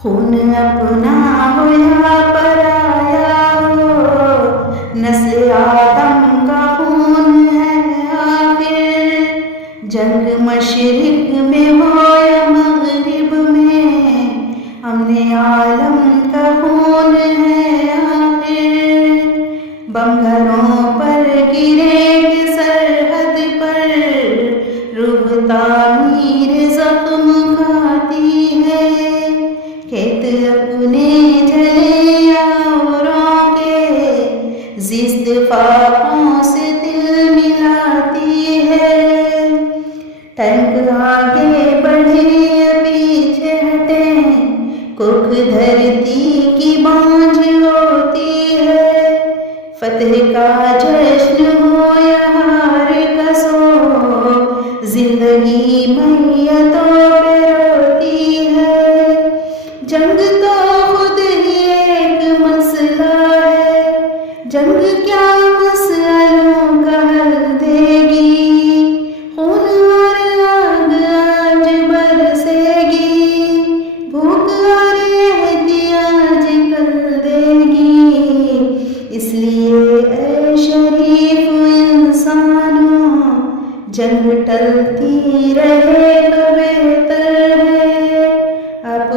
खून अपना हो या पराया हो, नस्ल आदम का खून है आखिर। जंग मशरिक में हो या मगरिब में, हमने आलम का खून है आखिर। बम घरों पर गिरेंगे सरहद पर, रूह तामीर जख्म खाती है। खेत अपने जले औरों के, जिस्त फाकों से दिल मिलाती है। टैंक आगे बढ़े या पीछे हटे, कुख धरती की बांझ होती है। फतेह का जश्न हो या हार का सो, जिंदगी मैयतों पे रोती है। जंग तो खुद ही एक मसला है, जंग क्या मसलों का हल देगी। खून और आग आज बरसेगी, भूख और एहतियाज कर देगी। इसलिए ऐ शरीफ इंसानों, जंग टलती रहे तो बेहतर है। आप